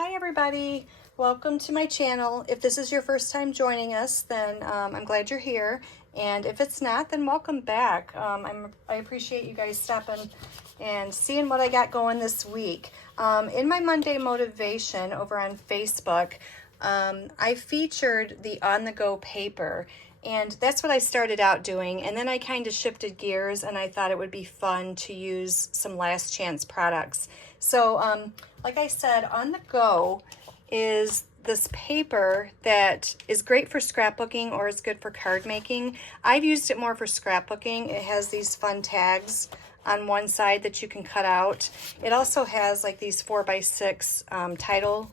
Hi everybody, welcome to my channel. If this is your first time joining us, then I'm glad you're here, and if it's not, then welcome back. I appreciate you guys stopping and seeing what I got going this week. In my Monday motivation over on Facebook, I featured the on-the-go paper, and that's what I started out doing, and then I kind of shifted gears and I thought it would be fun to use some last chance products. So like I said, on the go is this paper that is great for scrapbooking or is good for card making. I've used it more for scrapbooking. It has these fun tags on one side that you can cut out. It also has like these 4x6 title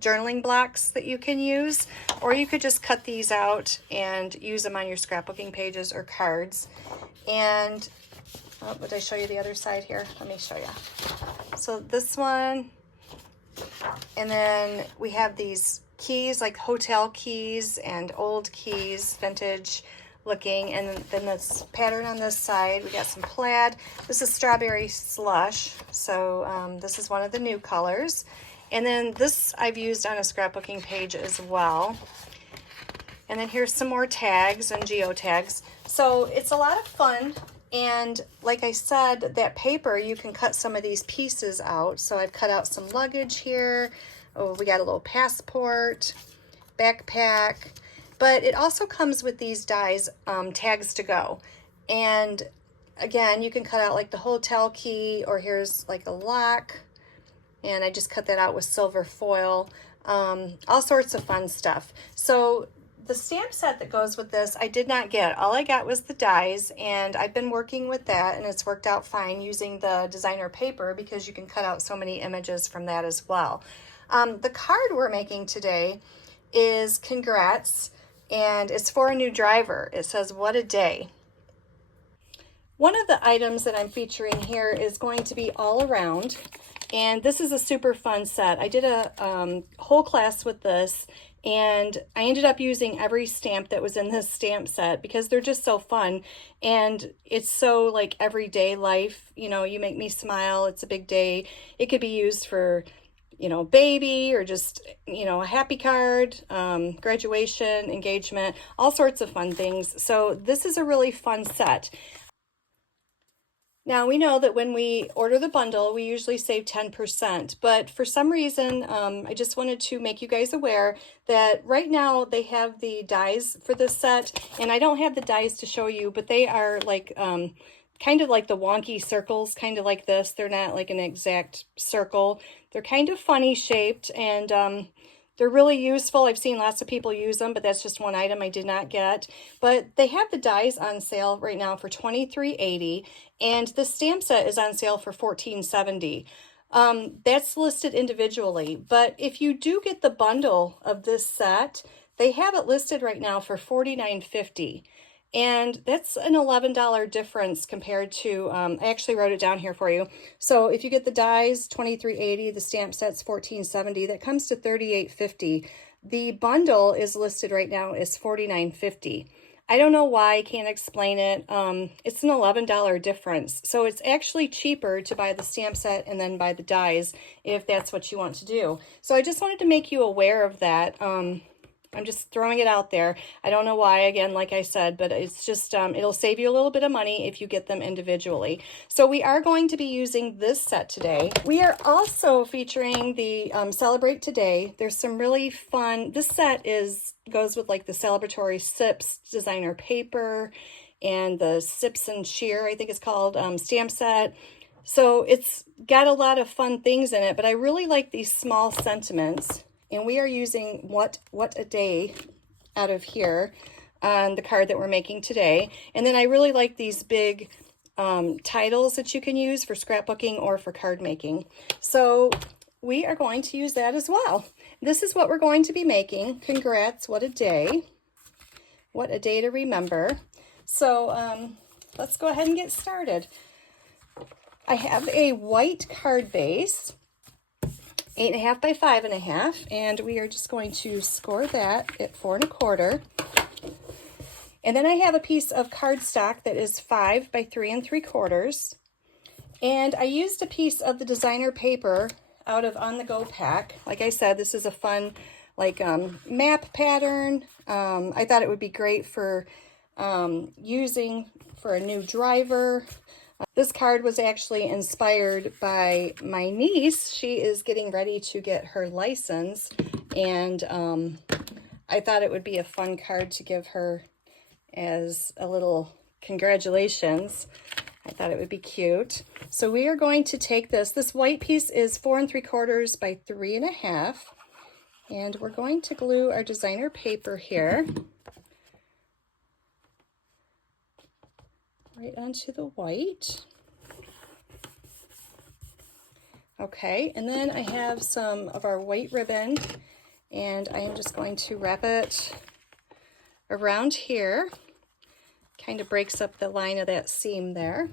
journaling blocks that you can use, or you could just cut these out and use them on your scrapbooking pages or cards. And would I show you the other side here? Let me show you. So this one, and then we have these keys, like hotel keys and old keys, vintage looking, and then this pattern on this side. We got some plaid. This is strawberry slush, so this is one of the new colors. And then this I've used on a scrapbooking page as well. And then here's some more tags and geotags. So it's a lot of fun. And like I said, that paper, you can cut some of these pieces out. So I've cut out some luggage here. Oh, we got a little passport, backpack. But it also comes with these dies, tags to go. And again, you can cut out like the hotel key, or here's like a lock. And I just cut that out with silver foil. All sorts of fun stuff. So the stamp set that goes with this, I did not get. All I got was the dies, and I've been working with that, and it's worked out fine using the designer paper because you can cut out so many images from that as well. The card we're making today is congrats, and it's for a new driver. It says, "What a day." One of the items that I'm featuring here is going to be all around, and this is a super fun set. I did a whole class with this, and I ended up using every stamp that was in this stamp set because they're just so fun, and it's so like everyday life. You know, you make me smile, it's a big day. It could be used for, you know, baby, or just, you know, a happy card, graduation, engagement, all sorts of fun things. So this is a really fun set. Now, we know that when we order the bundle, we usually save 10%, but for some reason, I just wanted to make you guys aware that right now they have the dies for this set, and I don't have the dies to show you, but they are like kind of like the wonky circles, kind of like this. They're not like an exact circle. They're kind of funny shaped, and they're really useful. I've seen lots of people use them, but that's just one item I did not get. But they have the dies on sale right now for $23.80, and the stamp set is on sale for $14.70. That's listed individually, but if you do get the bundle of this set, they have it listed right now for $49.50. And that's an $11 difference compared to, I actually wrote it down here for you. So if you get the dies, $23.80, the stamp set's $14.70, that comes to $38.50. The bundle is listed right now as $49.50. I don't know why, I can't explain it. It's an $11 difference. So it's actually cheaper to buy the stamp set and then buy the dies if that's what you want to do. So I just wanted to make you aware of that. I'm just throwing it out there. I don't know why, again, like I said, but it's just, it'll save you a little bit of money if you get them individually. So we are going to be using this set today. We are also featuring the Celebrate Today. There's some really fun, this set goes with like the celebratory Sips designer paper and the Sips and Cheer, I think it's called, stamp set. So it's got a lot of fun things in it, but I really like these small sentiments. And we are using what a day out of here on the card that we're making today. And then I really like these big titles that you can use for scrapbooking or for card making. So we are going to use that as well. This is what we're going to be making. Congrats, what a day. What a day to remember. So let's go ahead and get started. I have a white card base, 8.5 by 5.5, and we are just going to score that at 4 1/4. And then I have a piece of cardstock that is 5 by 3 3/4. And I used a piece of the designer paper out of On the Go pack. Like I said, this is a fun like map pattern. I thought it would be great for using for a new driver. This card was actually inspired by my niece. She is getting ready to get her license, and I thought it would be a fun card to give her as a little congratulations. I thought it would be cute. So we are going to take this. This white piece is 4 3/4 by 3 1/2. And we're going to glue our designer paper here right onto the white. Okay, and then I have some of our white ribbon, and I am just going to wrap it around here. Kind of breaks up the line of that seam there.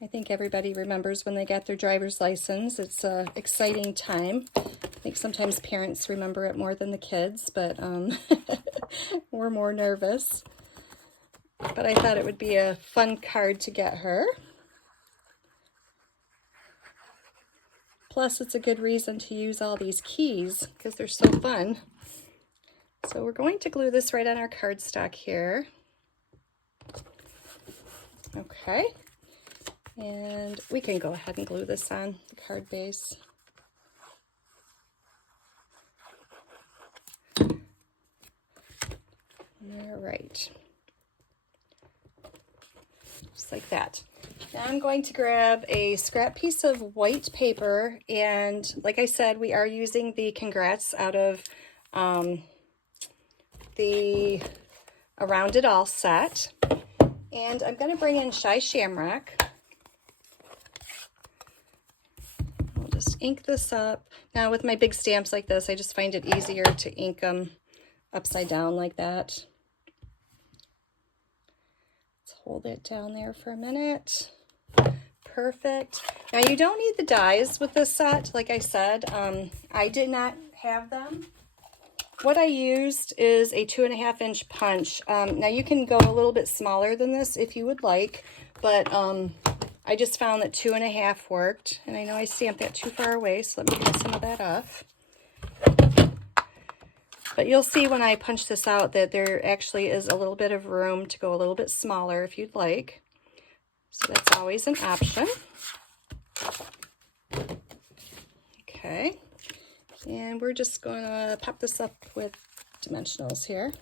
I think everybody remembers when they got their driver's license. It's an exciting time. I think sometimes parents remember it more than the kids, but we're more nervous. But I thought it would be a fun card to get her. Plus, it's a good reason to use all these keys because they're so fun. So we're going to glue this right on our cardstock here. Okay. And we can go ahead and glue this on the card base. All right. Just like that. Now I'm going to grab a scrap piece of white paper, and like I said, we are using the congrats out of the Around It All set. And I'm going to bring in Shy Shamrock. I'll just ink this up. Now with my big stamps like this, I just find it easier to ink them upside down like that. Let's hold it down there for a minute. Perfect. Now you don't need the dies with this set. Like I said, I did not have them. What I used is a 2.5 inch punch. Now you can go a little bit smaller than this if you would like, but I just found that 2.5 worked, and I know I stamped that too far away, so let me get some of that off. But you'll see when I punch this out that there actually is a little bit of room to go a little bit smaller if you'd like. So that's always an option. Okay. And we're just going to pop this up with dimensionals here.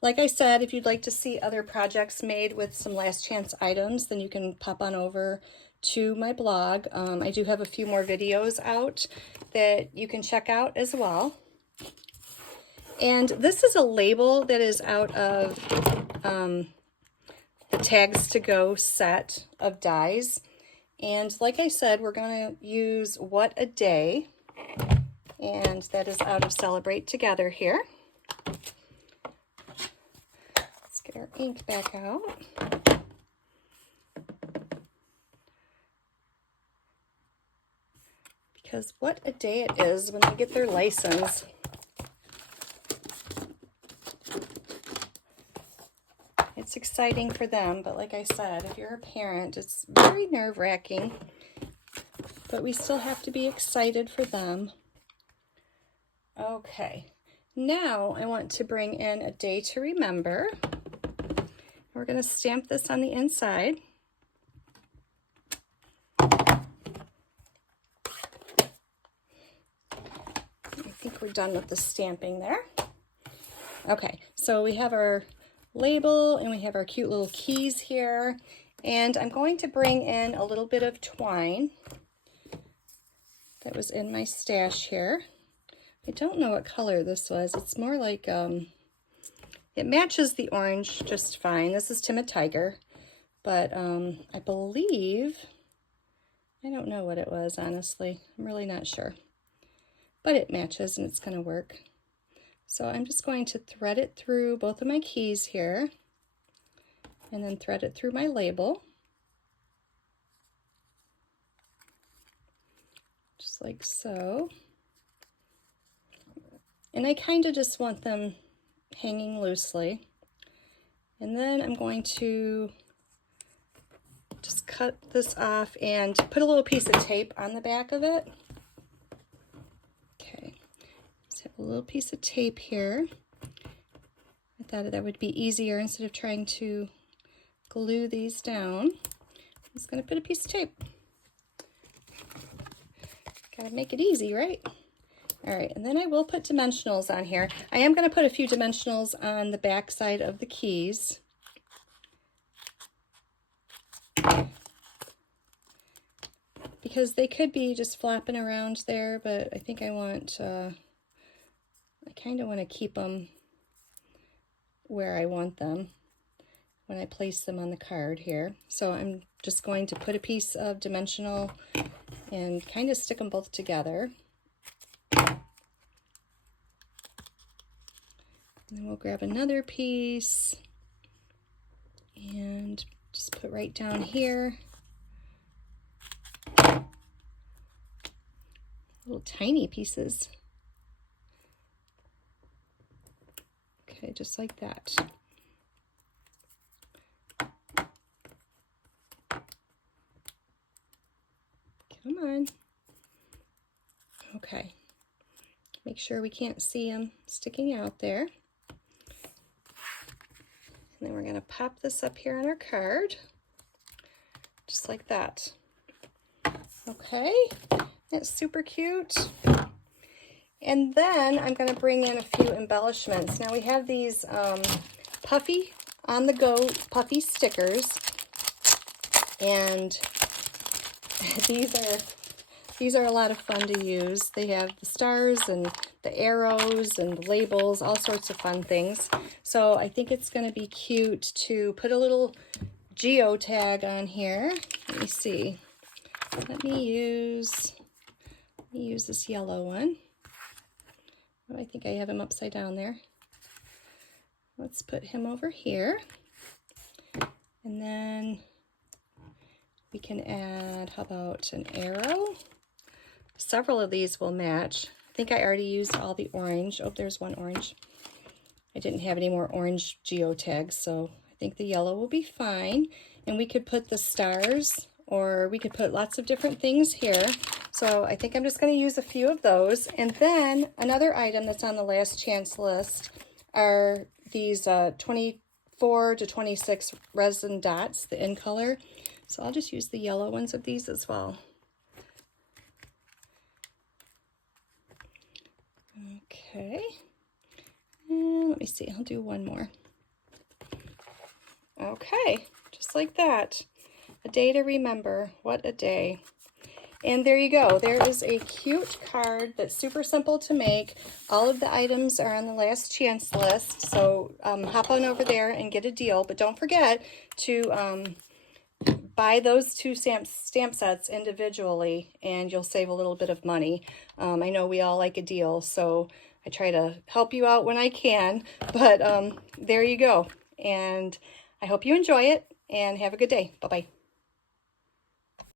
Like I said, if you'd like to see other projects made with some last chance items, then you can pop on over to my blog. I do have a few more videos out that you can check out as well. And this is a label that is out of the Tags to Go set of dies. And like I said, we're going to use What a Day, and that is out of Celebrate Together here. Let's get our ink back out. Because what a day it is when they get their license. It's exciting for them, but like I said, if you're a parent, it's very nerve-wracking, but we still have to be excited for them. Okay, now I want to bring in A Day to Remember. We're going to stamp this on the inside. I think we're done with the stamping there. Okay, so we have our label and we have our cute little keys here, and I'm going to bring in a little bit of twine that was in my stash here. I don't know what color this was. It's more like it matches the orange just fine. This is Timid Tiger, but I believe, I don't know what it was, honestly. I'm really not sure, but it matches and it's going to work. So I'm just going to thread it through both of my keys here, and then thread it through my label. like so. And I kind of just want them hanging loosely. And then I'm going to just cut this off and put a little piece of tape on the back of it. Okay, just have a little piece of tape here. I thought that would be easier instead of trying to glue these down. I'm just going to put a piece of tape. Gotta make it easy, right? All right, and then I will put dimensionals on here. I am going to put a few dimensionals on the back side of the keys. Because they could be just flapping around there, but I think I want, I kind of want to keep them where I want them when I place them on the card here. So I'm just going to put a piece of dimensional and kind of stick them both together. And then we'll grab another piece and just put right down here. Little tiny pieces. Okay, just like that. Come on. Okay. Make sure we can't see them sticking out there. And then we're going to pop this up here on our card, just like that. Okay, that's super cute. And then I'm going to bring in a few embellishments. Now we have these puffy on-the-go puffy stickers, and these are a lot of fun to use. They have the stars and the arrows and the labels, all sorts of fun things. So I think it's going to be cute to put a little geotag on here. Let me see. Let me use this yellow one. Oh, I think I have him upside down there. Let's put him over here. And then we can add, how about an arrow? Several of these will match. I think I already used all the orange. Oh, there's one orange. I didn't have any more orange geotags, so I think the yellow will be fine. And we could put the stars, or we could put lots of different things here. So I think I'm just going to use a few of those. And then another item that's on the last chance list are these 24 to 26 resin dots, the in color. So I'll just use the yellow ones of these as well. Okay, and let me see, I'll do one more. Okay, just like that. A day to remember. What a day. And there you go. There is a cute card that's super simple to make. All of the items are on the last chance list, so hop on over there and get a deal. But don't forget to buy those two stamp sets individually, and you'll save a little bit of money. I know we all like a deal, so I try to help you out when I can. But there you go. And I hope you enjoy it, and have a good day. Bye-bye.